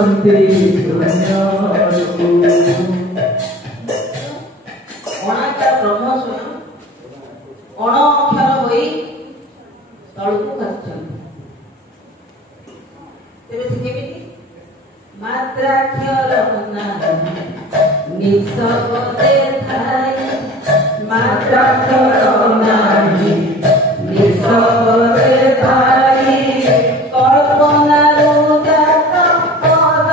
शांति अणाकार ब्रह्म स्वयं अणअक्षर होई तळकु खसछन तेरे से केमिति मात्राक्षर नाही निसबते थाई मात्राक्षर नाही निसबते थाई कल्पना रुजात पद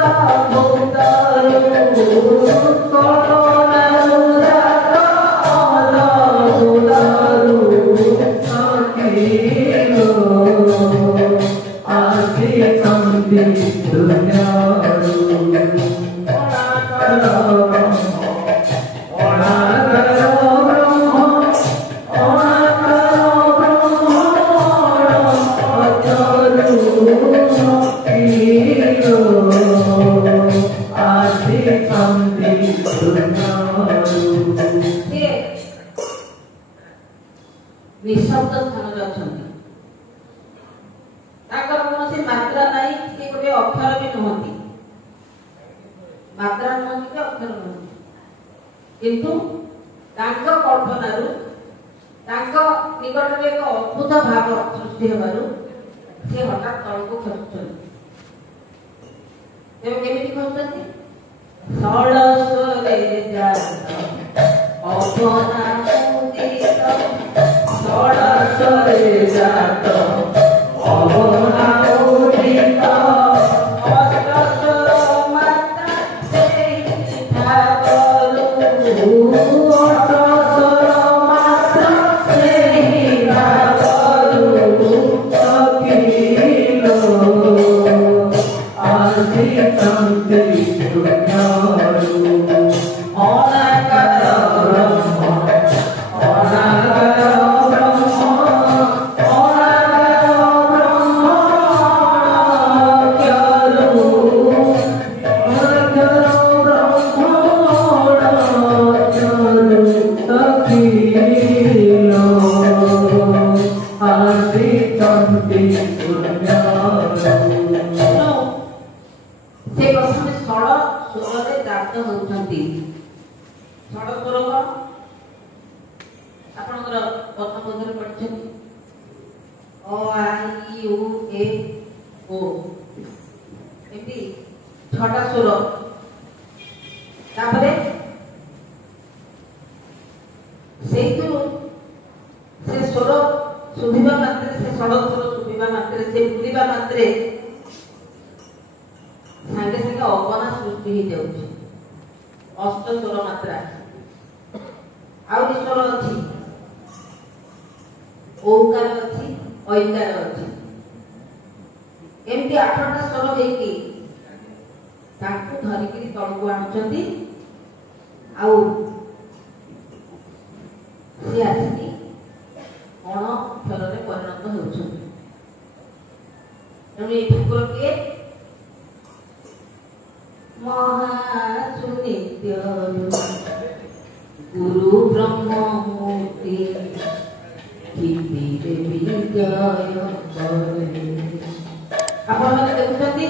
भूतरु कल्पना रुजात पद भूतरु सखीलो आसी शांति दुनियारू निशब्द स्थान रे अछंती ताकर कोनोसी मात्रा नाही से गोटे अक्षर भी नहंती मात्रा नहंती के अक्षर नहंती किंतु तांको कल्पनारु तांको निकट रे एक अद्भुत भाव सृष्टि हेबारु से हठात तळको खसुछन एबे केमिति खसुछंती सळसरे जात अवना मुदित सळसरे जात अवना मुदित अष्टस्वर मात्रा सेई भागलु अष्टस्वर मात्रा सेई भागलु सखीलो आसी शांति दुनियारू अनाकार ब्रह्म अनाकार ब्रह्म अनाकार ब्रह्म अनाकारो ब्रह्म सखीलो आसी शांति दुनियारू से प्रथम षड़ स्वरे जात होउछंती षड़ स्वर को आपनकर वर्णबोधरे पढिछंती अ आ इ उ ए ओ एति छटा स्वर तापरे सेइतु से स्वर सुधिबा मात्रे से षड़ स्वर सुधिबा मात्रे से बुझिबा मात्रे सांगे सांगे अवना सृष्टि हो जाउछि अष्ट स्वर मात्रा आउरी स्वर अछि ओंकार अछि ऐकार अछि एमती आठटा स्वर हेकी ताकू धरिकरी तळको आणुचंती आउ से आसी अण अक्षରରେ परिणत होउछंती तेणु ए ठाकुर के महासुनित्य गुरु ब्रह्म मूर्ति हिंदी विजय करे आपण माने देखुछंती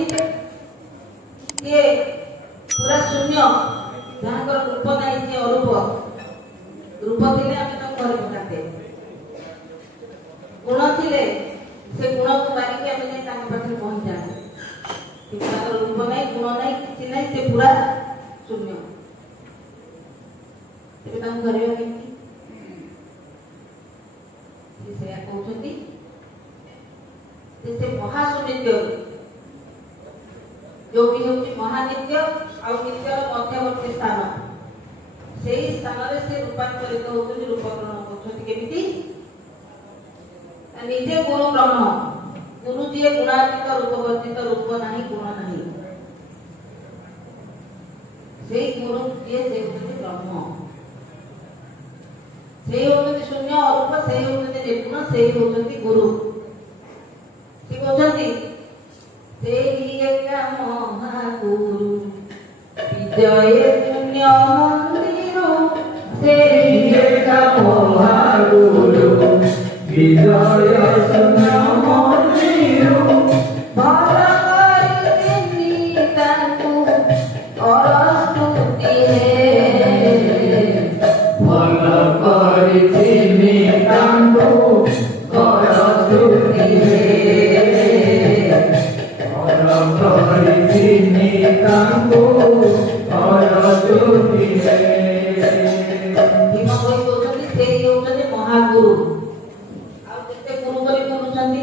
के पूरा शून्य जहां रूप नाही से अरूप रूप थिले आमे त घर पकाते गुण थिले से गुण को बारी के आमे नै तांग पाखे पहुंचा तांकर रूप नाही गुण नाही किछि नाही से पूरा शून्य तेरे तांग करियो केमती से कहउछंती से महाशून्य जो भी होची महानित्य और नित्य मध्यवर्ती स्थान सेही स्थान रे से रूपांतरित होउछंती रूपकरण होउछंती केमिति निजे गुरु ब्रह्म गुरु दिए गुणातीत रूपवर्तित रूप नाही गुण नाही सेही गुरु दिए से होउछंती ब्रह्म सेही होउछंती शून्य अरूप सेही होउछंती निर्गुण सेही होउछंती गुरु से कहउछंती सेही एका महागुरु विजय शून्य मंदिर सेही एका महागुरु विजय शून्य मंदिर भगवान नितान ତାଙ୍କୁ ଭୟ ଯୋଡ଼ିଲେ। ଭୀମ କହି କହୁଛନ୍ତି ସେ ହେଉଛନ୍ତି ମହାଗୁରୁ। ଆଉ କେତେ ଗୁରୁ କରି କରୁଛନ୍ତି,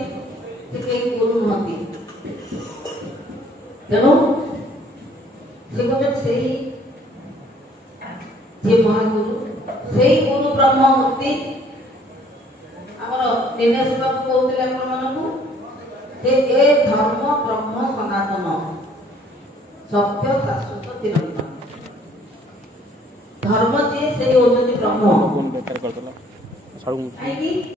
ସେ କେହି ଗୁରୁ ନୁହନ୍ତି। ତେଣୁ ସେ କହୁଛନ୍ତି ସେଇ ଯେ ମହାଗୁରୁ, ସେଇ ଗୁରୁ ବ୍ରହ୍ମମୂର୍ତ୍ତି। ଆମର ଦିନେଶ ବାବୁ କହୁଥିଲେ ଆପଣମାନଙ୍କୁ ଯେ ଏ ଧର୍ମ ବ୍ରହ୍ମ ସନାତନ ସତ୍ୟ ଶାଶ୍ୱତ ଚିରନ୍ତନ। ଧର୍ମ ଯିଏ ସେ ହେଉଛନ୍ତି ବ୍ରହ୍ମ। କାହିଁକି